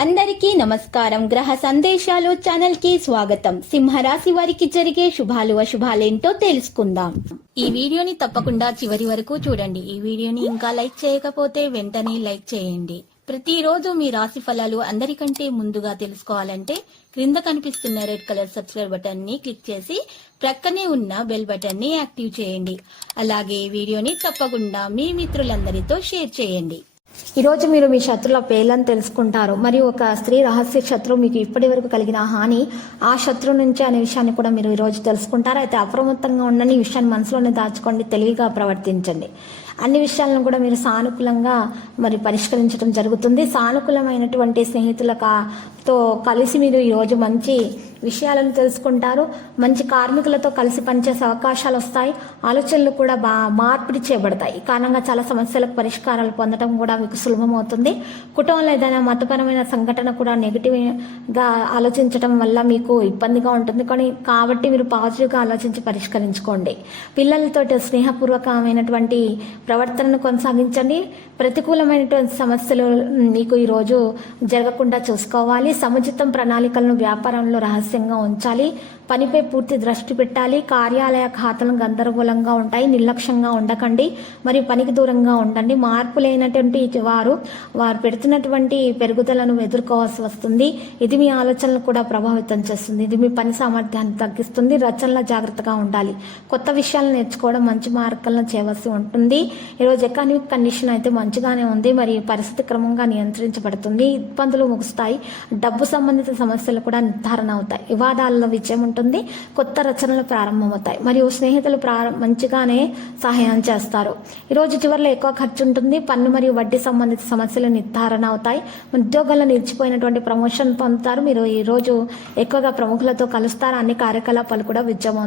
అందరికీ నమస్కారం. గ్రహ సందేశాలు ఛానల్ కి స్వాగతం. సింహరాశి వారికి జరిగే శుభాలు అశుభాలేంటో తెలుసుకుందాం. ఈ వీడియోని తప్పకుండా చివరి వరకు చూడండి. ఈ వీడియోని ఇంకా లైక్ చేయకపోతే వెంటనే లైక్ చేయండి. ప్రతిరోజు మీ రాశి ఫలాలు అందరికంటే ముందుగా తెలుసుకోవాలంటే క్రింద కనిపిస్తున్న రెడ్ కలర్ సబ్స్క్రైబ్ బటన్ ని క్లిక్ చేసి ప్రక్కనే ఉన్న బెల్ బటన్ ని యాక్టివ్ చేయండి. అలాగే వీడియోని తప్పకుండా మీ మిత్రులందరితో షేర్ చేయండి. ఈరోజు మీరు మీ శత్రుల పేర్లను తెలుసుకుంటారు. మరియు ఒక స్త్రీ రహస్య శత్రువు మీకు ఇప్పటి వరకు కలిగిన హాని ఆ శత్రువు నుంచి అనే విషయాన్ని కూడా మీరు ఈరోజు తెలుసుకుంటారు. అయితే అప్రమత్తంగా ఉండని ఈ విషయాన్ని మనసులోనే దాచుకోండి, తెలివిగా ప్రవర్తించండి. అన్ని విషయాలను కూడా మీరు సానుకూలంగా మరి పరిష్కరించడం జరుగుతుంది. సానుకూలమైనటువంటి స్నేహితులతో కలిసి మీరు ఈరోజు మంచి విషయాలను తెలుసుకుంటారు. మంచి కార్మికులతో కలిసి పనిచేసే అవకాశాలు వస్తాయి. ఆలోచనలు కూడా మార్పిడి చేయబడతాయి. ఈ కారణంగా చాలా సమస్యలకు పరిష్కారాలు పొందడం కూడా మీకు సులభమవుతుంది. కుటుంబంలో ఏదైనా మతపరమైన సంఘటన కూడా నెగిటివ్గా ఆలోచించడం వల్ల మీకు ఇబ్బందిగా ఉంటుంది. కాబట్టి మీరు పాజిటివ్గా ఆలోచించి పరిష్కరించుకోండి. పిల్లలతో స్నేహపూర్వకమైనటువంటి ప్రవర్తనను కొనసాగించండి. ప్రతికూలమైనటువంటి సమస్యలు మీకు ఈరోజు జరగకుండా చూసుకోవాలి. సముచితం ప్రణాళికలను వ్యాపారంలో రహస్యంగా ఉంచాలి. పనిపై పూర్తి దృష్టి పెట్టాలి. కార్యాలయ ఖాతాలు గందరగోళంగా ఉంటాయి. నిర్లక్ష్యంగా ఉండకండి. మరియు పనికి దూరంగా ఉండండి. మార్పు లేనటువంటి వారు పెడుతున్నటువంటి పెరుగుదలను ఎదుర్కోవాల్సి వస్తుంది. ఇది మీ ఆలోచనలు కూడా ప్రభావితం చేస్తుంది. ఇది మీ పని సామర్థ్యాన్ని తగ్గిస్తుంది. రచనలో జాగ్రత్తగా ఉండాలి. కొత్త విషయాలు నేర్చుకోవడం మంచి మార్గాలను చేయవలసి ఉంటుంది. ఈరోజు ఎకనామిక్ కండిషన్ అయితే మంచిగానే ఉంది. మరి పరిస్థితి క్రమంగా నియంత్రించబడుతుంది. ఇబ్బందులు ముగుస్తాయి. డబ్బు సంబంధిత సమస్యలు కూడా నిర్ధారణ అవుతాయి. వివాదాల్లో విజయం ఉంటుంది. కొత్త రచనలు ప్రారంభమవుతాయి. మరియు స్నేహితులు మంచిగానే సహాయం చేస్తారు. ఈరోజు చివరిలో ఎక్కువ ఖర్చు ఉంటుంది. పన్ను మరియు వడ్డీ సంబంధిత సమస్యలు నిర్ధారణ అవుతాయి. ఉద్యోగాల్లో నిలిచిపోయినటువంటి ప్రమోషన్ పొందుతారు. మీరు ఈరోజు ఎక్కువగా ప్రముఖులతో కలుస్తారు. అన్ని కార్యకలాపాలు కూడా విజయం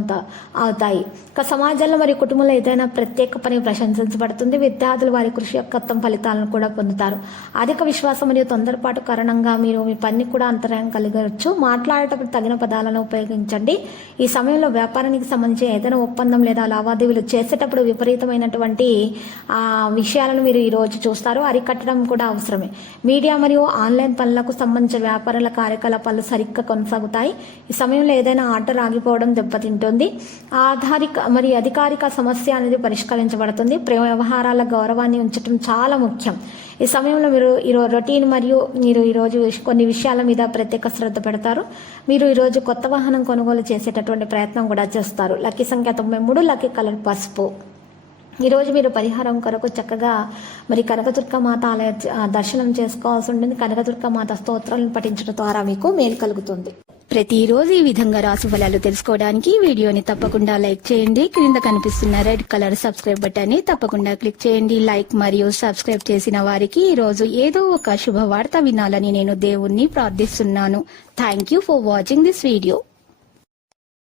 అవుతాయి. ఇక సమాజంలో మరియు కుటుంబంలో ఏదైనా ప్రత్యేక పని ప్రశంసించబడుతుంది. విద్యార్థులు వారి కృషి యొక్క ఫలితాలను కూడా పొందుతారు. అధిక విశ్వాసం మరియు తొందరపాటు కారణంగా మీరు మీ పని కూడా అంతరాయం కలిగవచ్చు. మాట్లాడేటప్పుడు తగిన పదాలను ఉపయోగించండి. ఈ సమయంలో వ్యాపారానికి సంబంధించి ఏదైనా ఒప్పందం లేదా లావాదేవీలు చేసేటప్పుడు విపరీతమైనటువంటి విషయాలను మీరు ఈరోజు చూస్తారు. అరికట్టడం కూడా అవసరమే. మీడియా మరియు ఆన్లైన్ పనులకు సంబంధించిన వ్యాపారాల కార్యకలాపాలు సరిగ్గా కొనసాగుతాయి. ఈ సమయంలో ఏదైనా ఆర్డర్ ఆగిపోవడం దెబ్బతింటుంది. అధికారిక సమస్య అనేది పరిష్కరించబడుతుంది. ప్రేమ వ్యవహారాల గౌరవాన్ని ఉంచడం చాలా ముఖ్యం. ఈ సమయంలో మీరు ఈరోజు రొటీన్ మరియు మీరు ఈరోజు కొన్ని విషయాల మీద ప్రత్యేక శ్రద్ధ పెడతారు. మీరు ఈరోజు కొత్త వాహనం కొనుగోలు చేసేటటువంటి ప్రయత్నం కూడా చేస్తారు. లక్కీ సంఖ్య 93, లక్కీ కలర్ పసుపు. ఈరోజు మీరు పరిహారం కొరకు చక్కగా మరి కనకదుర్గ మాత ఆలయ దర్శనం చేసుకోవాల్సి ఉంటుంది. కనకదుర్గ మాత స్తోత్రాలను పఠించడం ద్వారా మీకు మేలు కలుగుతుంది. ప్రతిరోజు ఈ విధంగా రాశి ఫలాలు తెలుసుకోవడానికి వీడియోని తప్పకుండా లైక్ చేయండి. క్రింద కనిపిస్తున్న రెడ్ కలర్ సబ్స్క్రైబ్ బటన్ ని తప్పకుండా క్లిక్ చేయండి. లైక్ మరియు సబ్స్క్రైబ్ చేసిన వారికి ఈ రోజు ఏదో ఒక శుభవార్త వినాలని నేను దేవుణ్ణి ప్రార్థిస్తున్నాను. Thank you for watching this video.